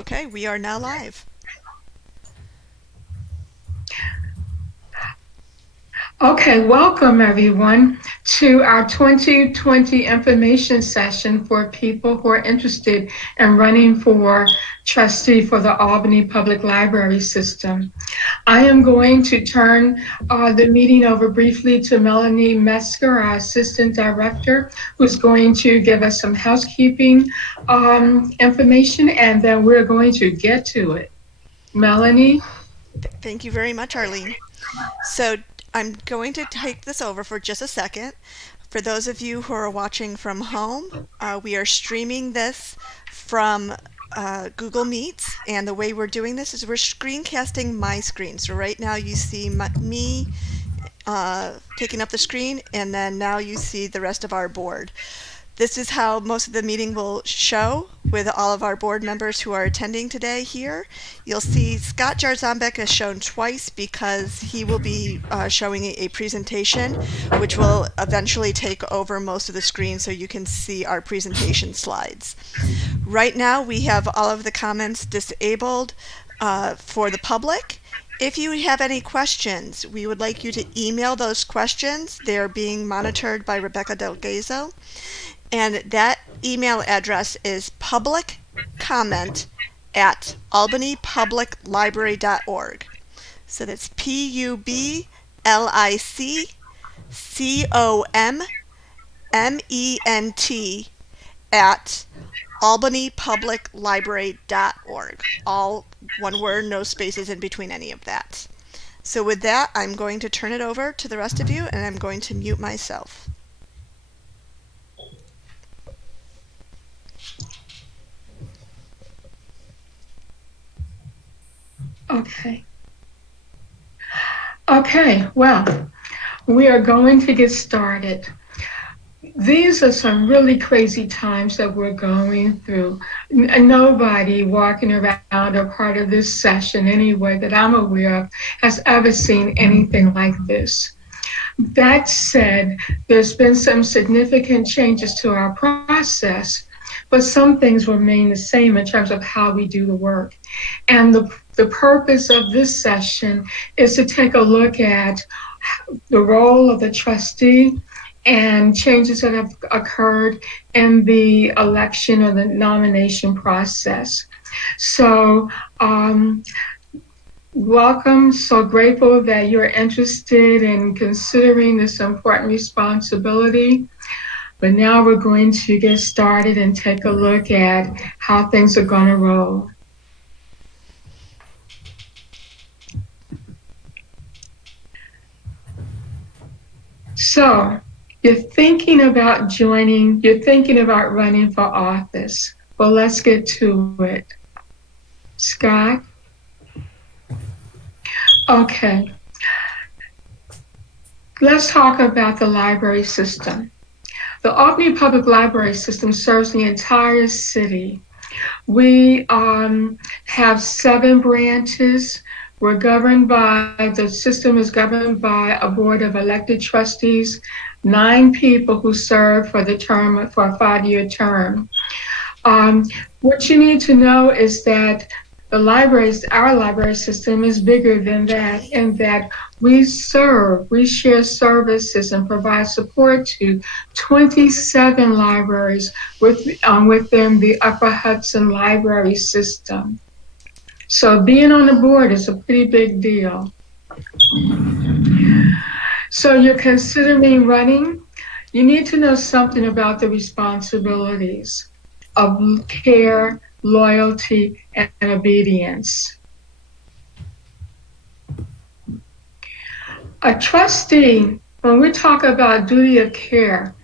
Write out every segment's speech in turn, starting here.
Okay, we are now live. Okay, welcome everyone to our 2020 information session for people who are interested in running for trustee for the Albany Public Library System. I am going to turn the meeting over briefly to Melanie Metzger, our Assistant Director, who's going to give us some housekeeping information, and then we're going to get to it. Melanie? Thank you very much, Arlene. So I'm going to take this over for just a second. For those of you who are watching from home, we are streaming this from Google Meets, and the way we're doing this is we're screencasting my screen. So right now you see me taking up the screen, and then now you see the rest of our board. This is how most of the meeting will show with all of our board members who are attending today here. You'll see Scott Jarzambek is shown twice because he will be showing a presentation which will eventually take over most of the screen so you can see our presentation slides. Right now we have all of the comments disabled for the public. If you have any questions, we would like you to email those questions. They are being monitored by Rebecca Delgazo. And that email address is publiccomment@albanypubliclibrary.org. So that's publiccomment at albanypubliclibrary.org. All one word, no spaces in between any of that. So with that, I'm going to turn it over to the rest of you, and I'm going to mute myself. Okay, well, we are going to get started. These are some really crazy times that we're going through. Nobody walking around or part of this session anyway that I'm aware of has ever seen anything like this. That said, there's been some significant changes to our process, but some things remain the same in terms of how we do the work. And the purpose of this session is to take a look at the role of the trustee and changes that have occurred in the election or the nomination process. So, welcome. So grateful that you're interested in considering this important responsibility. But now we're going to get started and take a look at how things are going to roll. So you're thinking about running for office. Well, let's get to it. Scott? Okay. Let's talk about the library system. The Albany Public Library System serves the entire city. We have 7 branches. The system is governed by a board of elected trustees, 9 people who serve for a 5-year term. What you need to know is that our library system is bigger than that, in that we share services and provide support to 27 libraries within the Upper Hudson Library System. So being on the board is a pretty big deal. So you're considering running, you need to know something about the responsibilities of care, loyalty, and obedience. A trustee, when we talk about duty of care,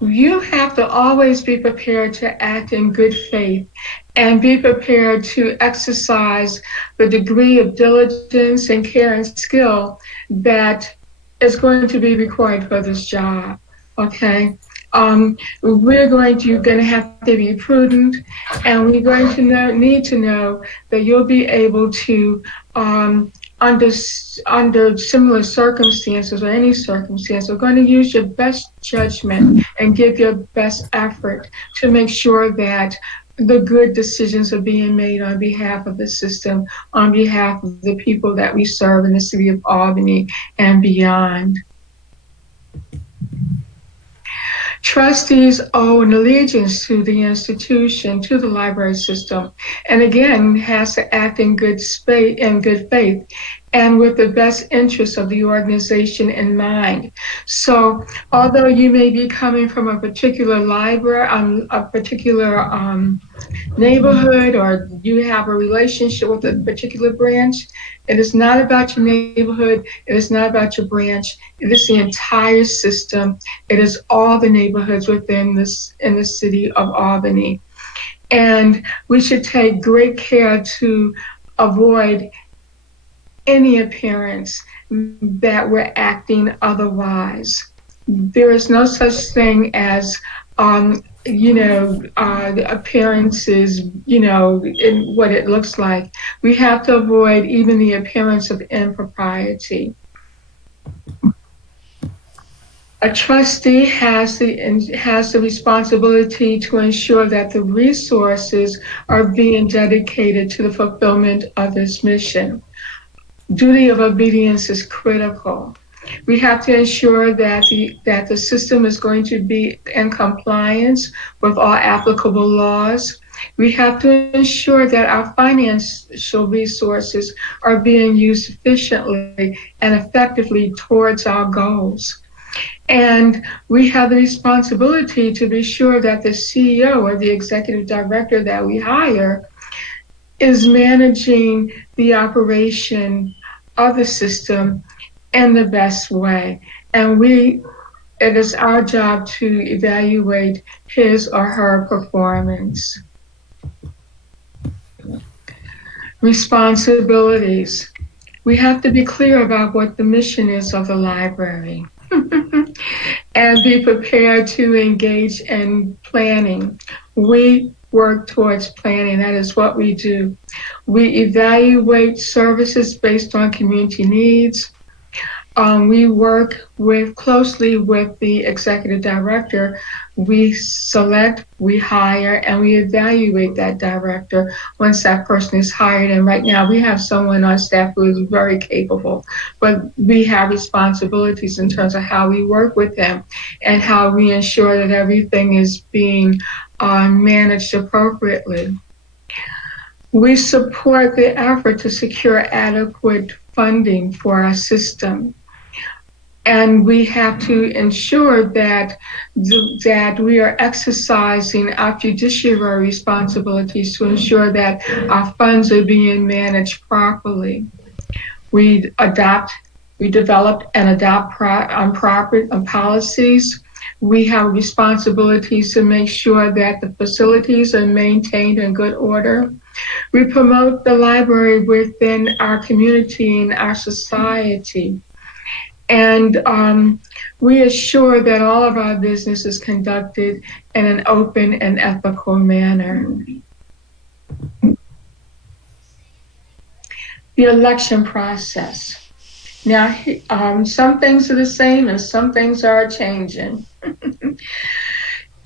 you have to always be prepared to act in good faith and be prepared to exercise the degree of diligence and care and skill that is going to be required for this job. Okay? You're going to have to be prudent, and we're going to need to know that you'll be able to, under similar circumstances or any circumstance, we're going to use your best judgment and give your best effort to make sure that the good decisions are being made on behalf of the system, on behalf of the people that we serve in the city of Albany and beyond. Trustees owe an allegiance to the institution, to the library system, and again has to act in good faith and with the best interests of the organization in mind. So, although you may be coming from a particular library, a particular neighborhood, or you have a relationship with a particular branch, it is not about your neighborhood, it is not about your branch, it is the entire system, it is all the neighborhoods within this in the city of Albany. And we should take great care to avoid any appearance that we're acting otherwise. There is no such thing as the appearances, in what it looks like. We have to avoid even the appearance of impropriety. A trustee has the responsibility to ensure that the resources are being dedicated to the fulfillment of this mission. Duty of obedience is critical. We have to ensure that the system is going to be in compliance with all applicable laws. We have to ensure that our financial resources are being used efficiently and effectively towards our goals. And we have the responsibility to be sure that the CEO or the executive director that we hire is managing the operation of the system in the best way. And it is our job to evaluate his or her performance. Responsibilities. We have to be clear about what the mission is of the library and be prepared to engage in planning. We work towards planning. That is what we do. We evaluate services based on community needs. We work closely with the executive director. We select, we hire, and we evaluate that director once that person is hired. And right now we have someone on staff who is very capable, but we have responsibilities in terms of how we work with them and how we ensure that everything is being managed appropriately. We support the effort to secure adequate funding for our system. And we have to ensure that we are exercising our fiduciary responsibilities to ensure that our funds are being managed properly. We develop and adopt proper policies. We have responsibilities to make sure that the facilities are maintained in good order. We promote the library within our community and our society. And we assure that all of our business is conducted in an open and ethical manner. The election process. Now, some things are the same and some things are changing.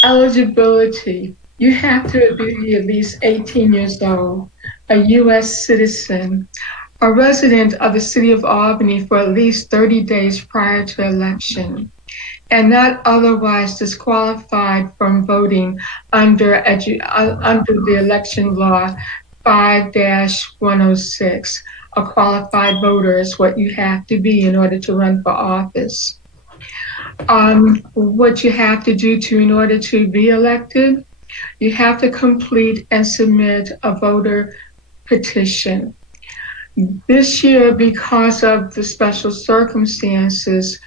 Eligibility. You have to be at least 18 years old, a U.S. citizen, a resident of the city of Albany for at least 30 days prior to election, and not otherwise disqualified from voting under the election law 5-106. A qualified voter is what you have to be in order to run for office. What you have to do in order to be elected, you have to complete and submit a voter petition. This year, because of the special circumstances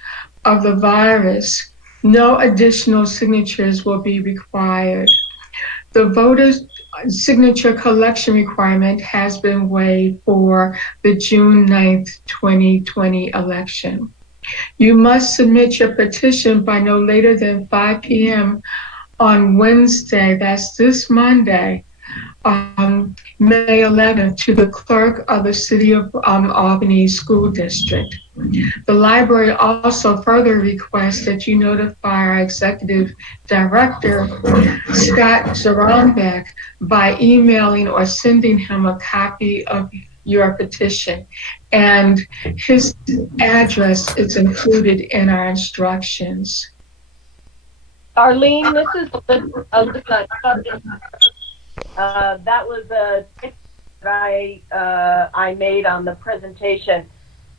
of the virus, no additional signatures will be required. The voter's signature collection requirement has been waived for the June 9th, 2020 election. You must submit your petition by no later than 5 p.m. on Wednesday, that's this Monday, May 11th to the clerk of the City of Albany School District. The library also further requests that you notify our executive director, Scott Zeronbeck, by emailing or sending him a copy of your petition. And his address is included in our instructions. Arlene, this is Alyssa. That was a tip that I made on the presentation.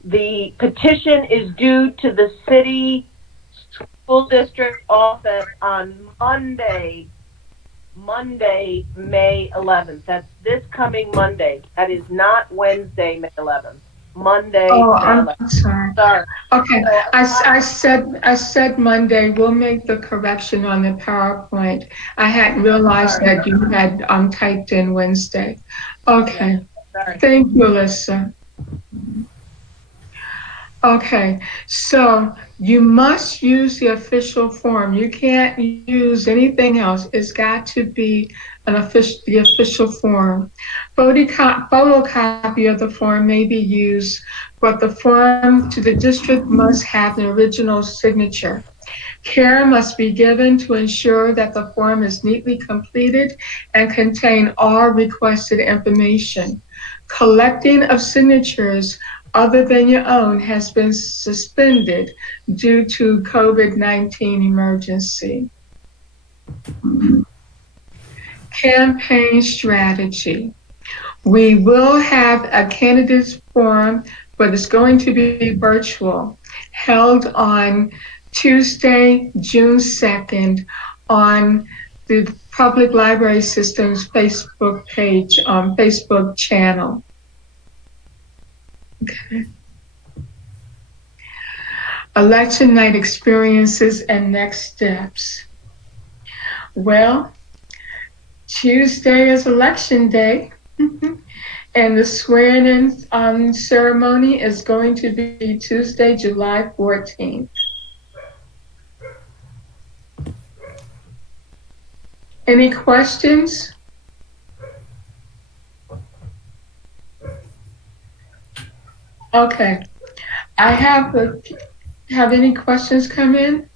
The petition is due to the city school district office on Monday, May 11th. That's this coming Monday. That is not Wednesday, May 11th. Monday, Oh, May 11th. I'm sorry. Okay, I said Monday. We'll make the correction on the PowerPoint. I hadn't realized that you had typed in Wednesday. Okay, Sorry. thank you, Alyssa. Okay, so you must use the official form. You can't use anything else. It's got to be the official form. Photocopy of the form may be used, but the form to the district must have an original signature. Care must be given to ensure that the form is neatly completed and contain all requested information. Collecting of signatures other than your own has been suspended due to COVID-19 emergency. Campaign strategy. We will have a candidates forum, but it's going to be virtual, held on Tuesday, June 2nd on the Public Library System's Facebook page, Facebook channel. Okay. Election night experiences and next steps. Well, Tuesday is election day, and the swearing-in ceremony is going to be Tuesday, July 14th. Any questions? Okay. Have any questions come in?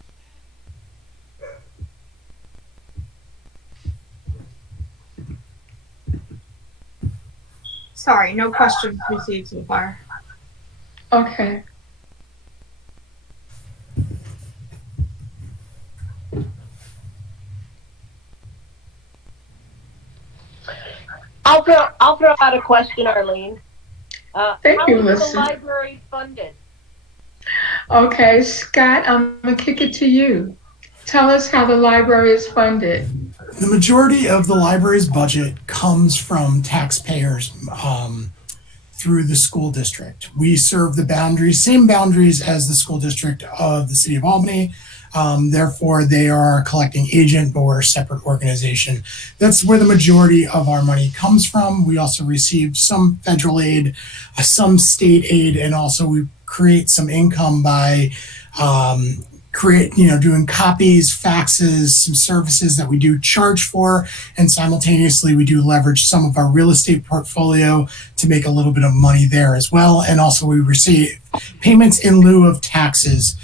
Sorry, no questions received so far. Okay. I'll throw out a question, Arlene. Thank you, How is the Alyssa. library funded? Okay, Scott, I'm gonna kick it to you. Tell us how the library is funded. The majority of the library's budget comes from taxpayers through the school district. We serve the same boundaries as the school district of the city of Albany. Therefore, they are a collecting agent, but we're a separate organization. That's where the majority of our money comes from. We also receive some federal aid, some state aid, and also we create some income by doing copies, faxes, some services that we do charge for, and simultaneously we do leverage some of our real estate portfolio to make a little bit of money there as well. And also we receive payments in lieu of taxes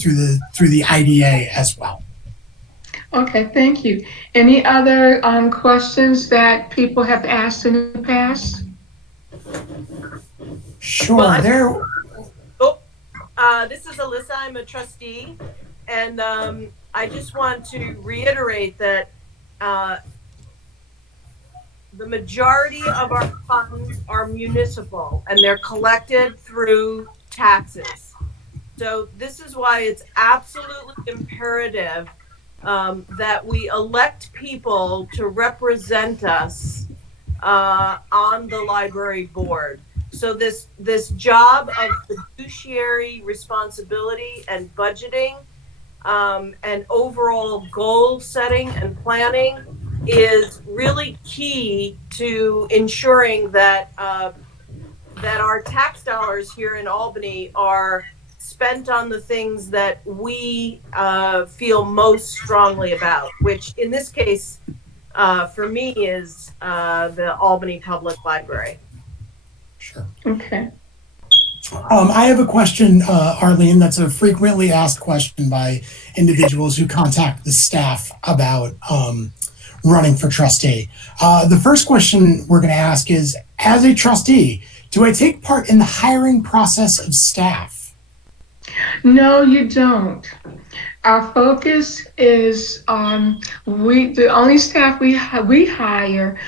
through the IDA as well. Okay, thank you. Any other questions that people have asked in the past? Sure. This is Alyssa. I'm a trustee, and I just want to reiterate that the majority of our funds are municipal, and they're collected through taxes. So this is why it's absolutely imperative that we elect people to represent us on the library board. So this job of fiduciary responsibility and budgeting and overall goal setting and planning is really key to ensuring that that our tax dollars here in Albany are spent on the things that we feel most strongly about, which in this case for me is the Albany Public Library. Sure. Okay. I have a question, Arlene, that's a frequently asked question by individuals who contact the staff about running for trustee. The first question we're going to ask is, as a trustee, do I take part in the hiring process of staff? No, you don't. Our focus is the only staff we hire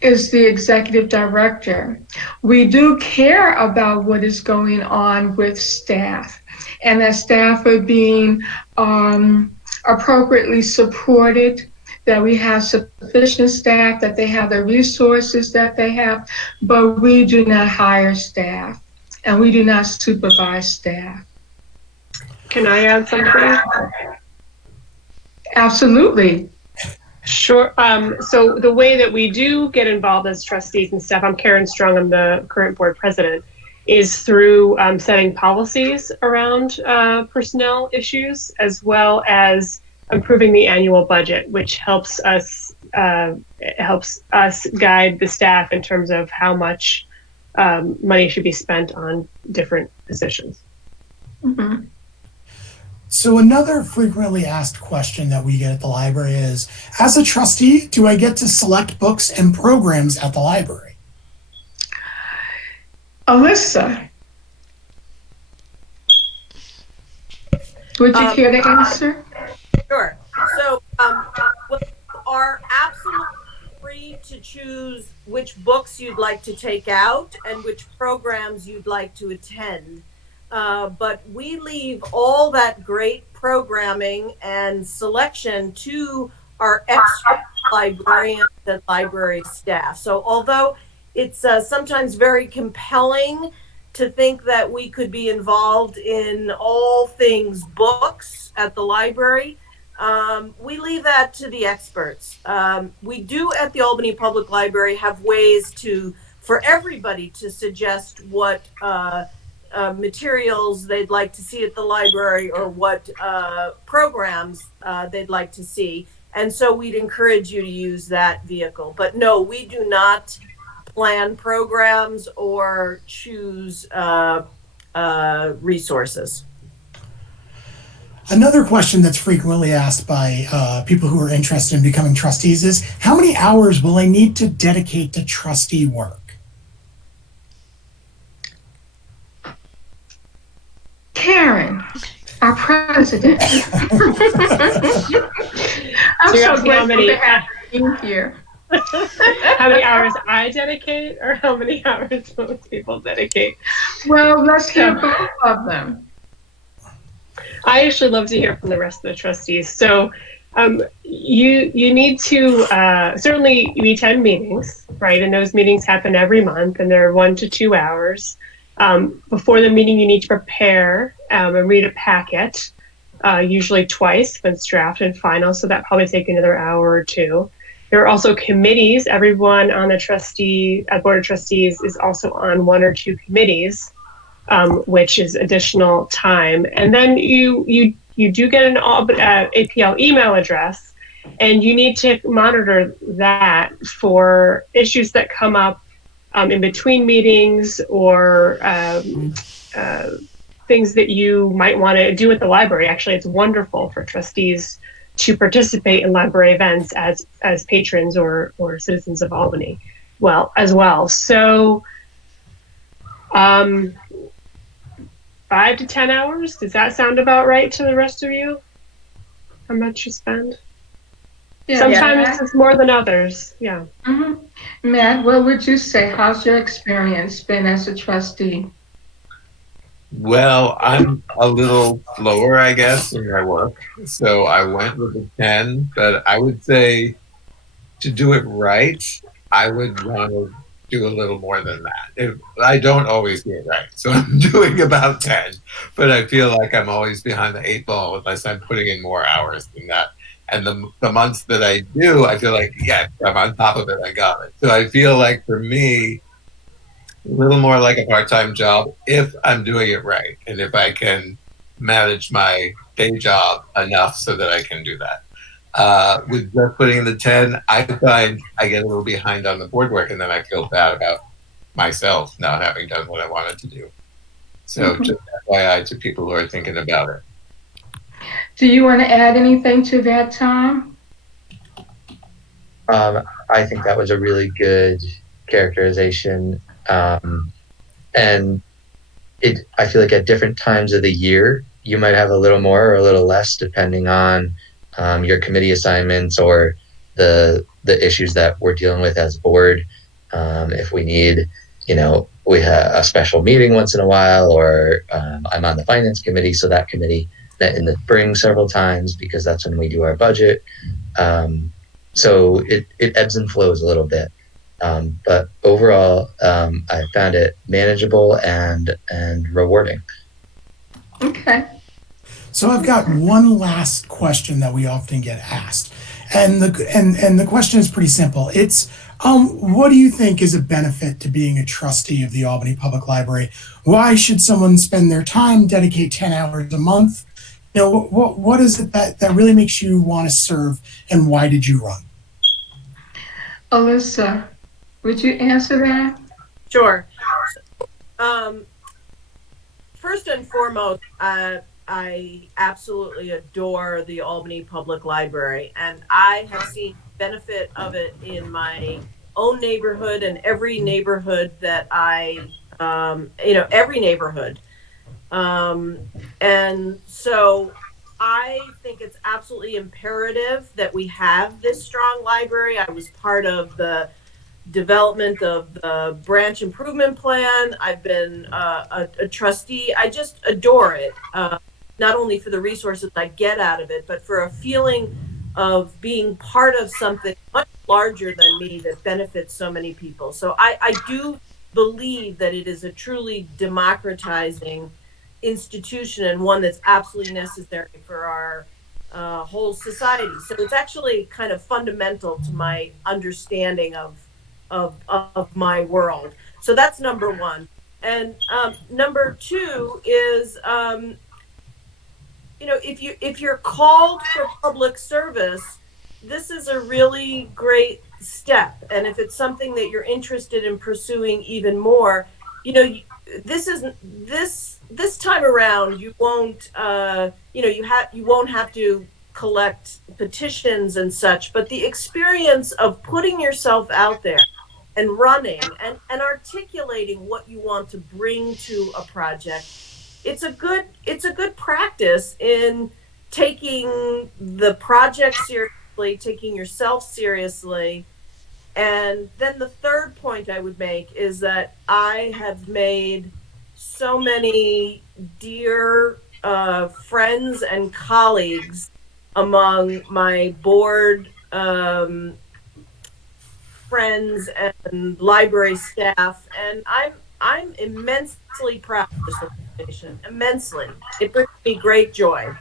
is the executive director. We do care about what is going on with staff, and that staff are being appropriately supported, that we have sufficient staff, that they have the resources that they have, but we do not hire staff, and we do not supervise staff. Can I add something? Absolutely. Sure. So the way that we do get involved as trustees and staff, I'm Karen Strong, I'm the current board president, is through setting policies around personnel issues, as well as improving the annual budget, which helps us guide the staff in terms of how much money should be spent on different positions. Mm-hmm. So another frequently asked question that we get at the library is, as a trustee, do I get to select books and programs at the library? Alyssa, would you care to answer? Sure. So you are absolutely free to choose which books you'd like to take out and which programs you'd like to attend. But we leave all that great programming and selection to our expert librarians and library staff. So although it's sometimes very compelling to think that we could be involved in all things books at the library, we leave that to the experts. We do at the Albany Public Library have ways for everybody to suggest what materials they'd like to see at the library or what programs they'd like to see. And so we'd encourage you to use that vehicle. But no, we do not plan programs or choose resources. Another question that's frequently asked by people who are interested in becoming trustees is, how many hours will I need to dedicate to trustee work? Karen, our president. I'm so grateful to have you here. How many hours I dedicate, or how many hours most people dedicate? Well, let's hear both of them. I actually love to hear from the rest of the trustees. So you need to certainly we attend meetings, right? And those meetings happen every month, and they're 1 to 2 hours. Before the meeting, you need to prepare and read a packet, usually twice when it's draft and final. So that probably take another hour or two. There are also committees. Everyone on the board of trustees is also on 1 or 2 committees, which is additional time. And then you do get an APL email address, and you need to monitor that for issues that come up in between meetings or things that you might want to do at the library. Actually, it's wonderful for trustees to participate in library events as patrons or citizens of Albany as well. So 5 to 10 hours, does that sound about right to the rest of you? How much you spend? Yeah, sometimes it's more than others. Yeah. Mm-hmm. Matt, what would you say? How's your experience been as a trustee? Well, I'm a little slower, I guess, in my work. So I went with a 10, but I would say to do it right, I would want to do a little more than that. I don't always do it right. So I'm doing about 10, but I feel like I'm always behind the 8 ball unless I'm putting in more hours than that. And the months that I do, I feel like, yeah, I'm on top of it, I got it. So I feel like for me, a little more like a part-time job if I'm doing it right. And if I can manage my day job enough so that I can do that. With just putting in the 10, I find I get a little behind on the board work, and then I feel bad about myself not having done what I wanted to do. So just FYI to people who are thinking about it. Do you want to add anything to that, Tom? I think that was a really good characterization. And I feel like at different times of the year, you might have a little more or a little less, depending on your committee assignments or the issues that we're dealing with as a board. If we need, we have a special meeting once in a while, or I'm on the finance committee, so that committee met in the spring several times because that's when we do our budget. So it ebbs and flows a little bit. But overall, I found it manageable and rewarding. Okay. So I've got one last question that we often get asked, and the question is pretty simple. It's what do you think is a benefit to being a trustee of the Albany Public Library? Why should someone spend their time, dedicate 10 hours a month? What is it that really makes you want to serve, and why did you run? Alyssa, would you answer that? Sure. First and foremost, I absolutely adore the Albany Public Library, and I have seen benefit of it in my own neighborhood and every neighborhood that every neighborhood. And so I think it's absolutely imperative that we have this strong library. I was part of the development of the branch improvement plan. I've been a trustee. I just adore it, not only for the resources I get out of it, but for a feeling of being part of something much larger than me that benefits so many people. So I do believe that it is a truly democratizing institution and one that's absolutely necessary for our whole society. So it's actually kind of fundamental to my understanding of my world. So that's number one. And number two is, if you're called for public service, this is a really great step. And if it's something that you're interested in pursuing even more, this time around, you won't, you won't have to collect petitions and such, but the experience of putting yourself out there and running and articulating what you want to bring to a project, it's a good practice in taking the project seriously, taking yourself seriously. And then the third point I would make is that I have made so many dear friends and colleagues among my board friends and library staff, and I'm immensely proud of this organization. Immensely, it brings me great joy,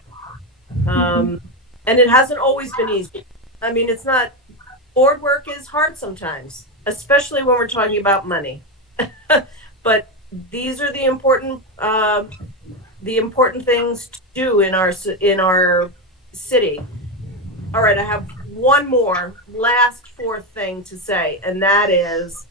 and it hasn't always been easy. I mean, it's not. Board work is hard sometimes, especially when we're talking about money. But these are the important things to do in our city. All right, I have one more last fourth thing to say, and that is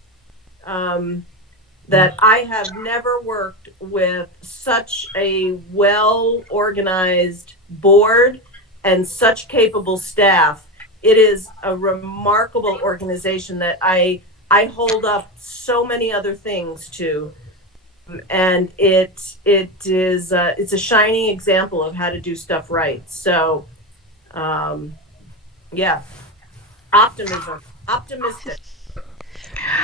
that I have never worked with such a well-organized board and such capable staff. It is a remarkable organization that I hold up so many other things to, and it's a shining example of how to do stuff right. So, yeah, optimistic.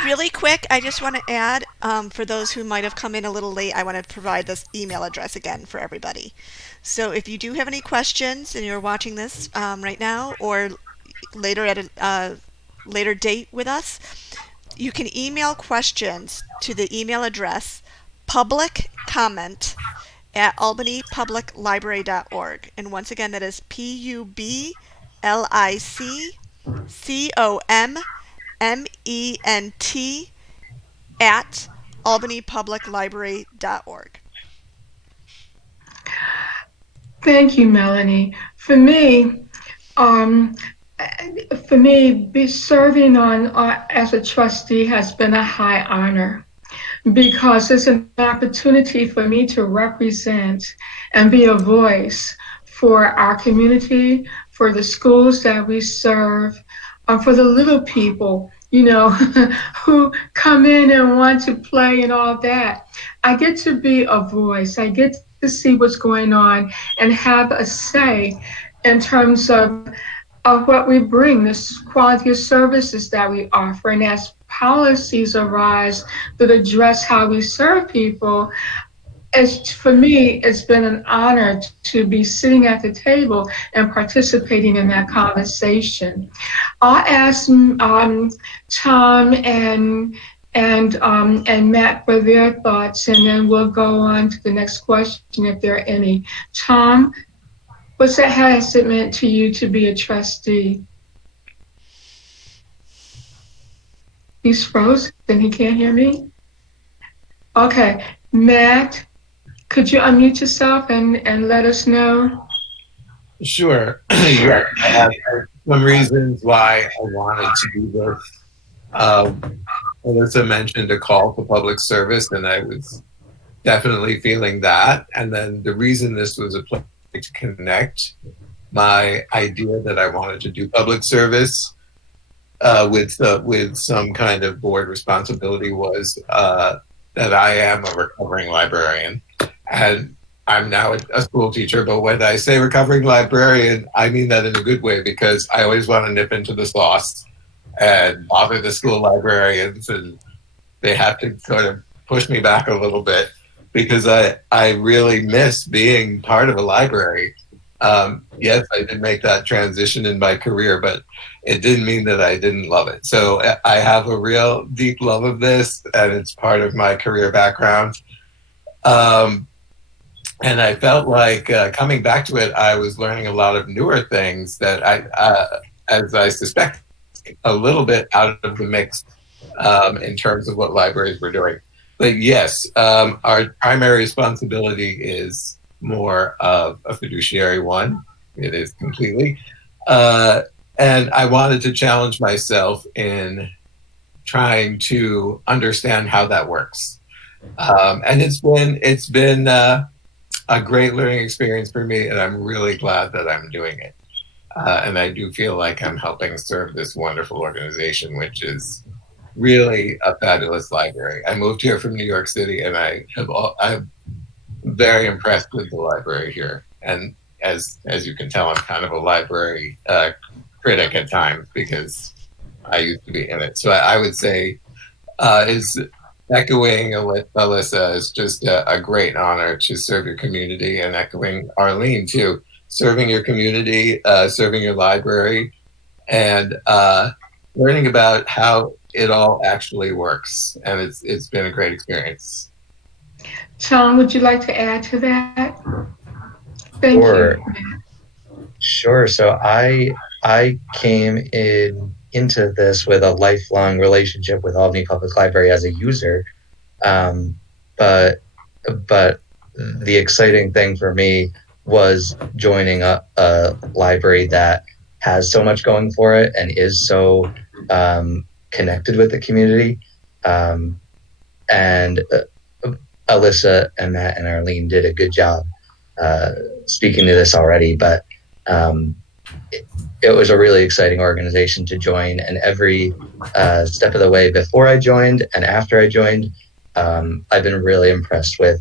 Really quick, I just want to add, for those who might have come in a little late, I want to provide this email address again for everybody. So if you do have any questions and you're watching this right now or later at a later date with us, you can email questions to the email address publiccomment@albanypubliclibrary.org. And once again, that is PUBLICCOMMENT at albanypubliclibrary.org. Thank you, Melanie. For me, Um, for me, serving on as a trustee has been a high honor because it's an opportunity for me to represent and be a voice for our community, for the schools that we serve, for the little people, who come in and want to play and all that. I get to be a voice. I get to see what's going on and have a say in terms of what we bring, this quality of services that we offer. And as policies arise that address how we serve people, for me, it's been an honor to be sitting at the table and participating in that conversation. I'll ask Tom and Matt for their thoughts, and then we'll go on to the next question if there are any. Tom, what's that has it meant to you to be a trustee? He's frozen. He can't hear me. Okay, Matt, could you unmute yourself and let us know? Sure. Yeah, I have some reasons why I wanted to do this. Alyssa mentioned a call to public service, and I was definitely feeling that. And then the reason this was a place to connect my idea that I wanted to do public service with some kind of board responsibility was that I am a recovering librarian, and I'm now a school teacher. But when I say recovering librarian, I mean that in a good way, because I always want to nip into the sauce and bother the school librarians, and they have to sort of push me back a little bit because I really miss being part of a library. Yes, I did make that transition in my career, but it didn't mean that I didn't love it. So I have a real deep love of this, and it's part of my career background. And I felt like coming back to it, I was learning a lot of newer things that as I suspect, a little bit out of the mix in terms of what libraries were doing. But yes, our primary responsibility is more of a fiduciary one. It is completely. And I wanted to challenge myself in trying to understand how that works. And it's been a great learning experience for me, and I'm really glad that I'm doing it. And I do feel like I'm helping serve this wonderful organization, which is really a fabulous library. I moved here from New York City, and I'm very impressed with the library here. And as you can tell, I'm kind of a library critic at times because I used to be in it. So I would say is echoing Alyssa is just a great honor to serve your community, and echoing Arlene too, serving your community, serving your library, and learning about how it all actually works. And it's been a great experience. Tom, would you like to add to that? Thank Sure. you. Sure. So I came into this with a lifelong relationship with Albany Public Library as a user, but the exciting thing for me was joining a library that has so much going for it and is so connected with the community. And Alyssa and Matt and Arlene did a good job speaking to this already, but it was a really exciting organization to join, and every step of the way before I joined and after I joined, I've been really impressed with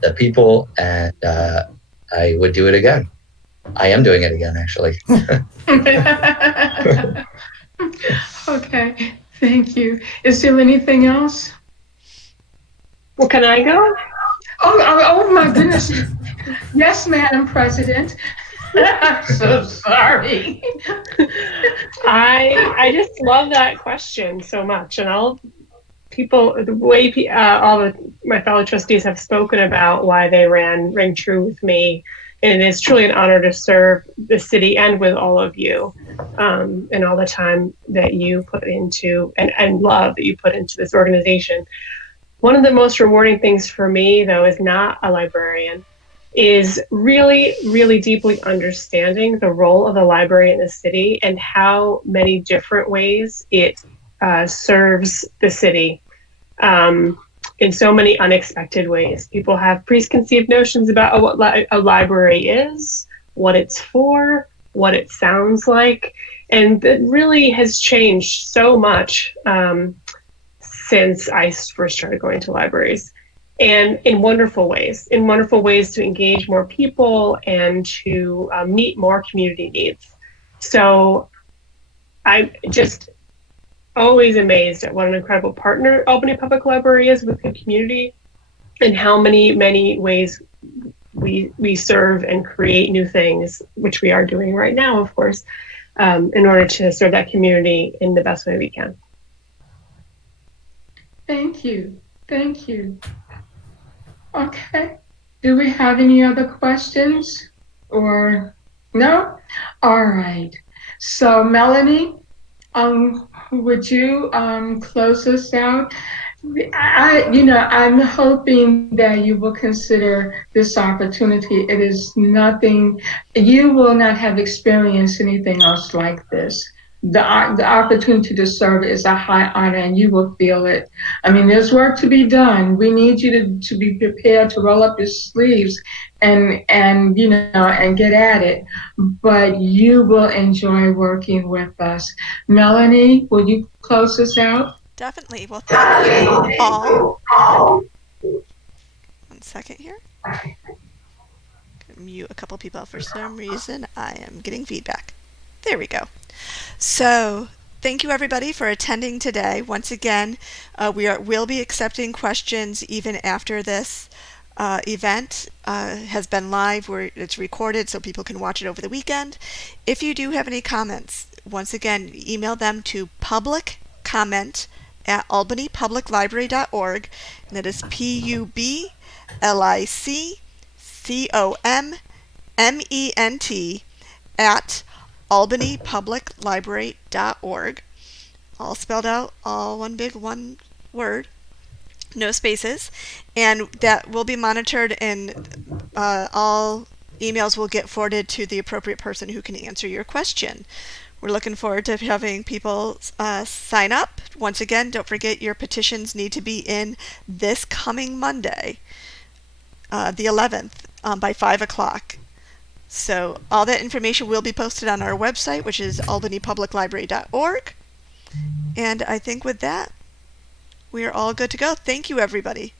the people, and I would do it again. I am doing it again, actually. Okay, thank you. Is there anything else? Well, can I go? Oh my goodness. Yes, Madam President. I'm so sorry. I just love that question so much, and the way my fellow trustees have spoken about why they ring true with me, and it's truly an honor to serve the city and with all of you, and all the time that you put into and love that you put into this organization. One of the most rewarding things for me, though, is not a librarian. is really, really deeply understanding the role of the library in the city and how many different ways it serves the city in so many unexpected ways. People have preconceived notions about what a library is, what it's for, what it sounds like, and it really has changed so much since I first started going to libraries, and in wonderful ways to engage more people and to meet more community needs. So I'm just always amazed at what an incredible partner Albany Public Library is with the community, and how many ways we serve and create new things, which we are doing right now, of course, in order to serve that community in the best way we can. Thank you. Thank you. Okay. Do we have any other questions or no? All right. So Melanie, would you close us out? I'm hoping that you will consider this opportunity. It is nothing, you will not have experienced anything else like this. The opportunity to serve is a high honor, and you will feel it. I mean, there's work to be done. We need you to be prepared to roll up your sleeves and get at it. But you will enjoy working with us. Melanie, will you close us out? Definitely. Well, thank you all. 1 second here. Mute a couple people. For some reason, I am getting feedback. There we go. So, thank you everybody for attending today. Once again, we'll be accepting questions even after this event has been live, where it's recorded so people can watch it over the weekend. If you do have any comments, once again, email them to publiccomment@albanypubliclibrary.org, and that is publiccomment at albanypubliclibrary.org. All spelled out, all one word, no spaces, and that will be monitored, and all emails will get forwarded to the appropriate person who can answer your question. We're looking forward to having people sign up. Once again, don't forget your petitions need to be in this coming Monday, the 11th, by 5 o'clock. So all that information will be posted on our website, which is albanypubliclibrary.org. And I think with that, we are all good to go. Thank you, everybody.